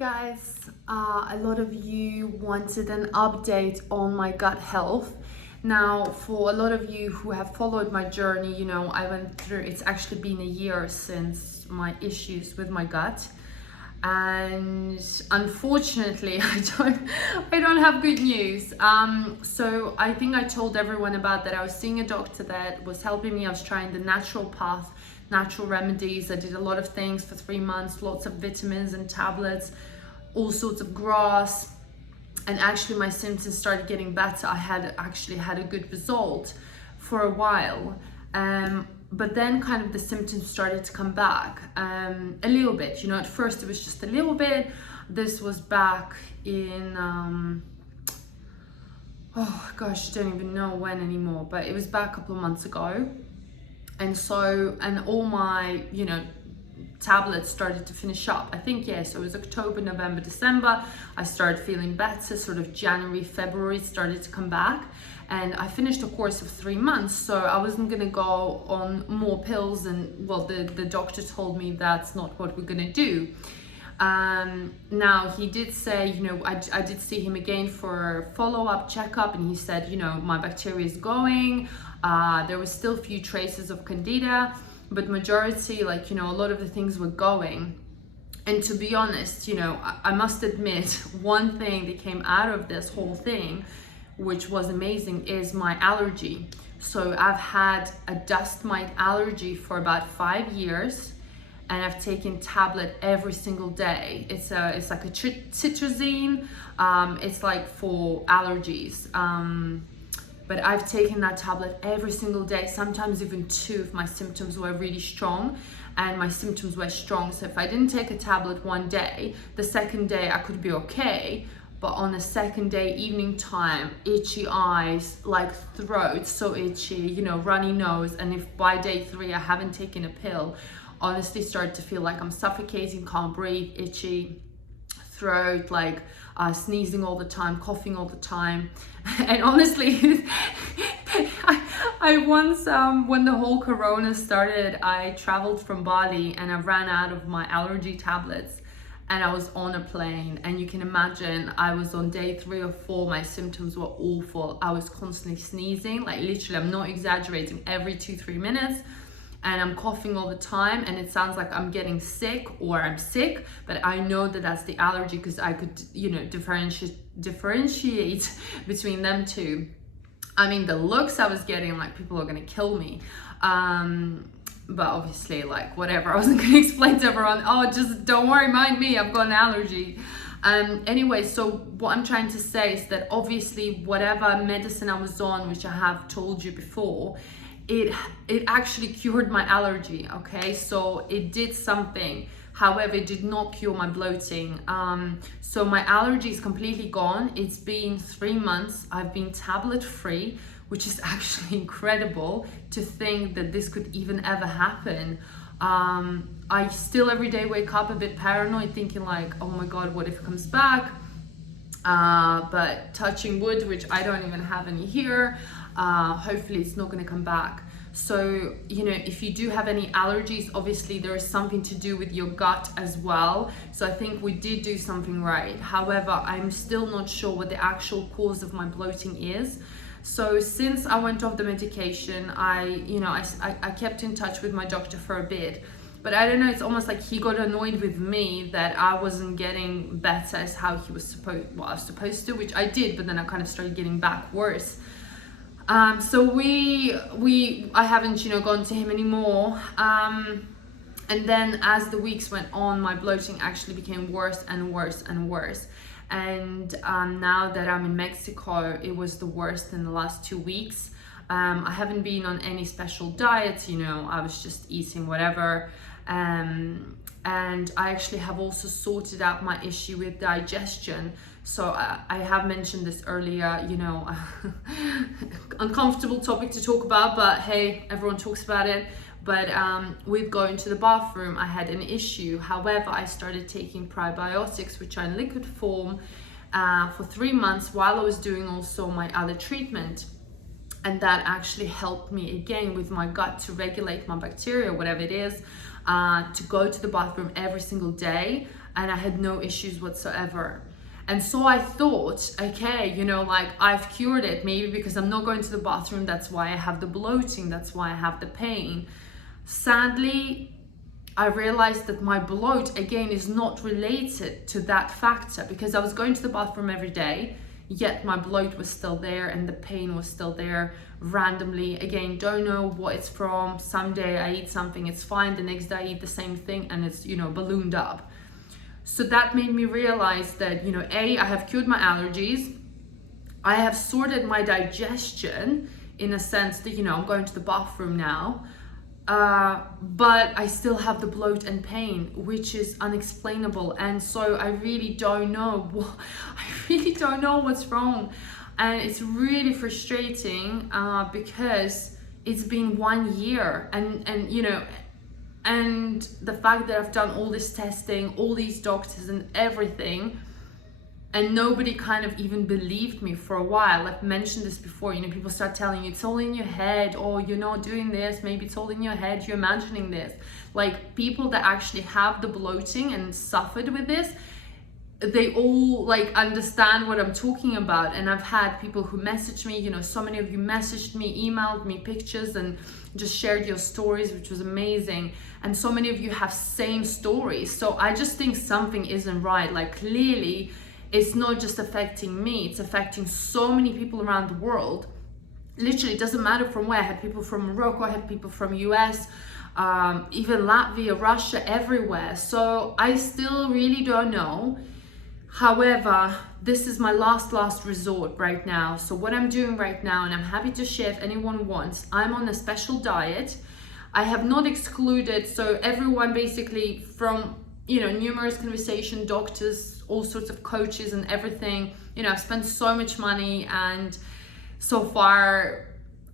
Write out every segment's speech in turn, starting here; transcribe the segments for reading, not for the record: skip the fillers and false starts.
guys, a lot of you wanted an update on my gut health. Now, for a lot of you who have followed my journey, you know, I went through, it's actually been a year since my issues with my gut. And unfortunately, I don't have good news. So I think I told everyone about that. I was seeing a doctor that was helping me. I was trying the natural path, natural remedies. I did a lot of things for 3 months, lots of vitamins and tablets, all sorts of grass. And actually my symptoms started getting better. I had actually had a good result for a while. But then kind of the symptoms started to come back a little bit. You know, at first it was just a little bit. This was back in, oh gosh, I don't even know when anymore, but it was back a couple of months ago. And so, and all my, you know, tablets started to finish up. I think, yeah, so it was October, November, December. I started feeling better, sort of January, February started to come back. And I finished a course of 3 months, so I wasn't gonna go on more pills. And well, the doctor told me that's not what we're gonna do. Now he did say, you know, I did see him again for a follow-up checkup, and he said, you know, my bacteria is going. There was still a few traces of candida, but majority, like, you know, a lot of the things were going. And to be honest, you know, I must admit, one thing that came out of this whole thing, which was amazing, is my allergy. So I've had a dust mite allergy for about 5 years, and I've taken tablet every single day. It's like a citrazine. It's like for allergies. But I've taken that tablet every single day, sometimes even 2 if my symptoms were really strong, and my symptoms were strong. So if I didn't take a tablet one day, the second day I could be okay. But on the second day, evening time, itchy eyes, like throat so itchy, you know, runny nose. And if by day 3 I haven't taken a pill, honestly start to feel like I'm suffocating, can't breathe, itchy throat, like sneezing all the time, coughing all the time. And honestly, I once, when the whole corona started, I traveled from Bali and I ran out of my allergy tablets. And I was on a plane, and you can imagine I was on day 3 or 4, my symptoms were awful. I was constantly sneezing, like literally, I'm not exaggerating, every 2-3 minutes. And I'm coughing all the time, and it sounds like I'm getting sick or I'm sick, but I know that that's the allergy because I could, you know, differentiate between them two. I mean, the looks I was getting, like people are gonna kill me. But obviously, like, whatever, I wasn't gonna explain to everyone, oh, just don't worry, mind me, I've got an allergy. Anyway, so what I'm trying to say is that obviously whatever medicine I was on, which I have told you before, it actually cured my allergy, okay? So it did something. However, it did not cure my bloating. So my allergy is completely gone. It's been 3 months. I've been tablet free, which is actually incredible to think that this could even ever happen. I still every day wake up a bit paranoid, thinking like, oh my God, what if it comes back? But touching wood, which I don't even have any here, hopefully it's not gonna come back. So, you know, if you do have any allergies, obviously there is something to do with your gut as well. So I think we did do something right. However, I'm still not sure what the actual cause of my bloating is. So since I went off the medication, I kept in touch with my doctor for a bit. But I don't know, it's almost like he got annoyed with me that I wasn't getting better as how he was supposed to, which I did, but then I kind of started getting back worse. So I haven't, you know, gone to him anymore. And then as the weeks went on, my bloating actually became worse and worse and worse. And now that I'm in Mexico, it was the worst in the last 2 weeks. I haven't been on any special diets, you know, I was just eating whatever. And I actually have also sorted out my issue with digestion. So I have mentioned this earlier, you know, uncomfortable topic to talk about, but hey, everyone talks about it. But with going to the bathroom, I had an issue. However, I started taking probiotics, which are in liquid form, for 3 months while I was doing also my other treatment. And that actually helped me again with my gut to regulate my bacteria, whatever it is, to go to the bathroom every single day. and I had no issues whatsoever. And so I thought, okay, you know, like I've cured it, maybe because I'm not going to the bathroom, that's why I have the bloating, that's why I have the pain. Sadly, I realized that my bloat again is not related to that factor, because I was going to the bathroom every day, yet my bloat was still there and the pain was still there randomly. Again, don't know what it's from. Someday I eat something, it's fine, the next day I eat the same thing and it's, you know, ballooned up. So that made me realize that, you know, I have cured my allergies, I have sorted my digestion in a sense that, you know, I'm going to the bathroom now, but I still have the bloat and pain, which is unexplainable. And so I really don't know what's wrong. And it's really frustrating because it's been 1 year, and you know, and the fact that I've done all this testing, all these doctors and everything, and nobody kind of even believed me for a while. I've mentioned this before, you know, people start telling you it's all in your head, or you're not doing this, maybe it's all in your head, you're imagining this. Like, people that actually have the bloating and suffered with this, they all like understand what I'm talking about. And I've had people who messaged me, you know, so many of you messaged me, emailed me pictures and just shared your stories, which was amazing. And so many of you have same stories. So I just think something isn't right. Like, clearly it's not just affecting me, it's affecting so many people around the world. Literally, it doesn't matter from where. I had people from Morocco, I had people from US, even Latvia, Russia, everywhere. So I still really don't know. However, this is my last resort right now. So what I'm doing right now, and I'm happy to share if anyone wants, I'm on a special diet. I have not excluded, so everyone basically from, you know, numerous conversation, doctors, all sorts of coaches and everything, you know, I've spent so much money, and so far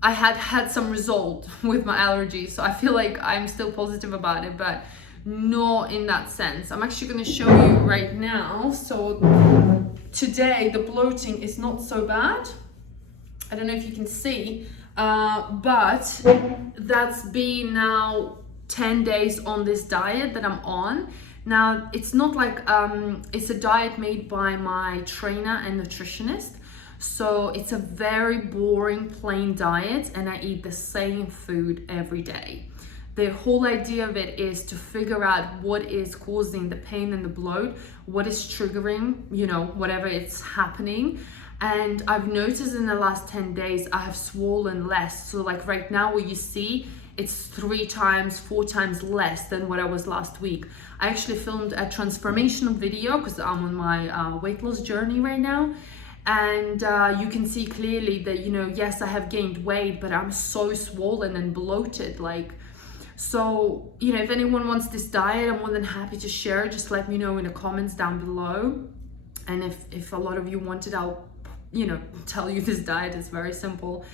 I had some result with my allergies. So I feel like I'm still positive about it, but not in that sense. I'm actually going to show you right now. So today the bloating is not so bad. I don't know if you can see, but that's been now 10 days on this diet that I'm on. Now, it's not like, it's a diet made by my trainer and nutritionist. So it's a very boring, plain diet, and I eat the same food every day. The whole idea of it is to figure out what is causing the pain and the bloat, what is triggering, you know, whatever it's happening. And I've noticed in the last 10 days, I have swollen less. So like right now, what you see, it's 3 times, 4 times less than what I was last week. I actually filmed a transformational video because I'm on my weight loss journey right now. And you can see clearly that, you know, yes, I have gained weight, but I'm so swollen and bloated, like. So, you know, if anyone wants this diet, I'm more than happy to share. Just let me know in the comments down below. And if a lot of you want it, I'll, you know, tell you this diet is very simple.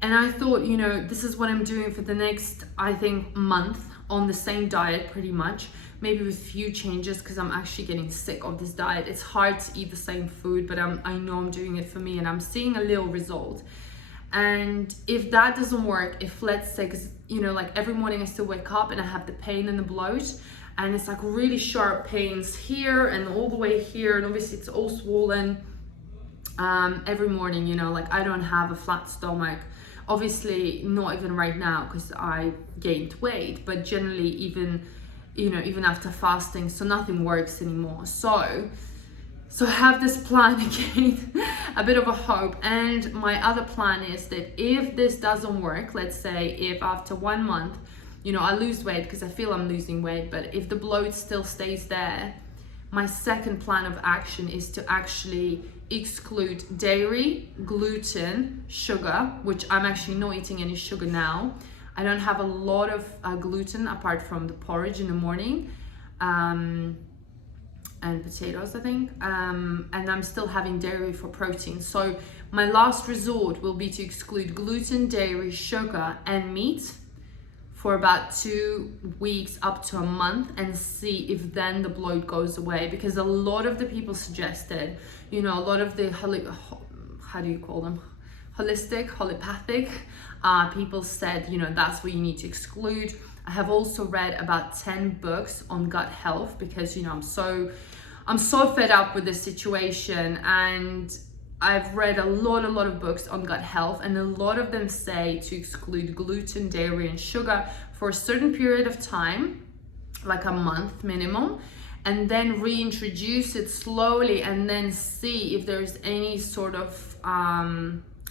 And I thought, you know, this is what I'm doing for the next, I think, month on the same diet pretty much. Maybe with few changes, because I'm actually getting sick of this diet. It's hard to eat the same food, but I know I'm doing it for me and I'm seeing a little result. And if that doesn't work, if let's say, because, you know, like every morning I still wake up and I have the pain and the bloat, and it's like really sharp pains here and all the way here, and obviously it's all swollen every morning, you know, like I don't have a flat stomach. Obviously not even right now because I gained weight, but generally even, you know, even after fasting, so nothing works anymore. So I have this plan again, a bit of a hope. And my other plan is that if this doesn't work, let's say if after 1 month, you know, I lose weight because I feel I'm losing weight, but if the bloat still stays there, my second plan of action is to actually exclude dairy, gluten, sugar, which I'm actually not eating any sugar now. I don't have a lot of gluten apart from the porridge in the morning. And potatoes, I think, and I'm still having dairy for protein. So my last resort will be to exclude gluten, dairy, sugar, and meat for about 2 weeks up to a month, and see if then the bloat goes away. Because a lot of the people suggested, you know, a lot of the, how do you call them? Holistic, holopathic People said, you know, that's what you need to exclude. I have also read about 10 books on gut health because, you know, I'm so fed up with this situation, and I've read a lot of books on gut health, and a lot of them say to exclude gluten, dairy, and sugar for a certain period of time, like a month minimum, and then reintroduce it slowly, and then see if there's any sort of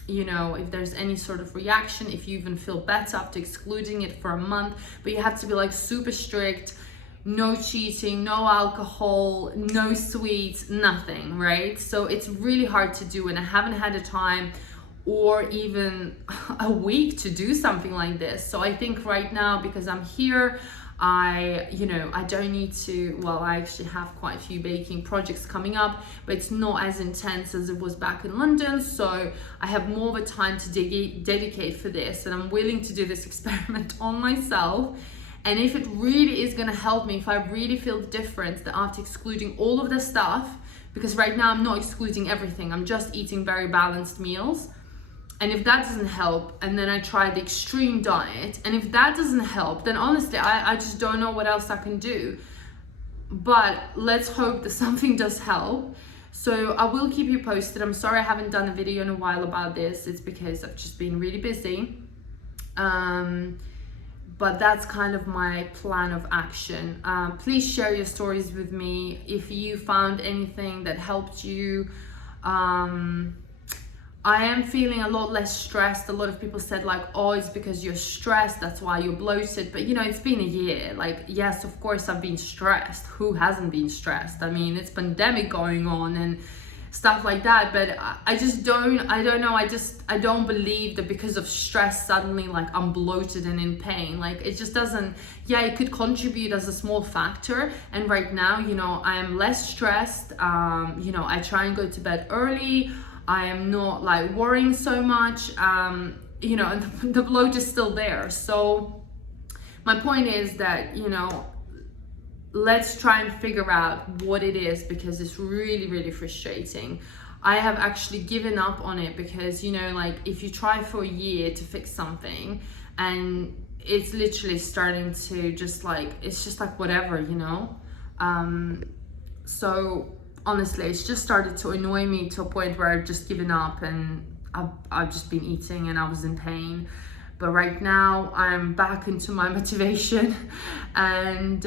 you know, if there's any sort of reaction, if you even feel better after excluding it for a month. But you have to be like super strict, no cheating, no alcohol, no sweets, nothing, right? So it's really hard to do, and I haven't had a time or even a week to do something like this. So I think right now, because I'm here, I don't need to, well, I actually have quite a few baking projects coming up, but it's not as intense as it was back in London. So I have more of a time to dedicate for this, and I'm willing to do this experiment on myself. And if it really is gonna help me, if I really feel the difference that after excluding all of the stuff, because right now I'm not excluding everything, I'm just eating very balanced meals. And if that doesn't help, and then I try the extreme diet, and if that doesn't help, then honestly, I just don't know what else I can do. But let's hope that something does help. So I will keep you posted. I'm sorry I haven't done a video in a while about this. It's because I've just been really busy. But that's kind of my plan of action. Please share your stories with me if you found anything that helped you. I am feeling a lot less stressed. A lot of people said like, oh, it's because you're stressed, that's why you're bloated. But you know, it's been a year. Like, yes, of course I've been stressed. Who hasn't been stressed? I mean, it's pandemic going on and stuff like that. But I don't know. I don't believe that because of stress, suddenly like I'm bloated and in pain. Like it just doesn't, yeah, it could contribute as a small factor. And right now, you know, I am less stressed. You know, I try and go to bed early. I am not like worrying so much, you know, and the bloat is still there. So my point is that, you know, let's try and figure out what it is, because it's really frustrating. I have actually given up on it because, you know, like if you try for a year to fix something and it's literally starting to just like, it's just like whatever, you know. So honestly, it's just started to annoy me to a point where I've just given up, and I've just been eating and I was in pain. But right now I'm back into my motivation. And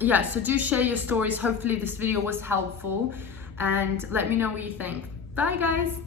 yeah, so do share your stories. Hopefully this video was helpful, and let me know what you think. Bye guys.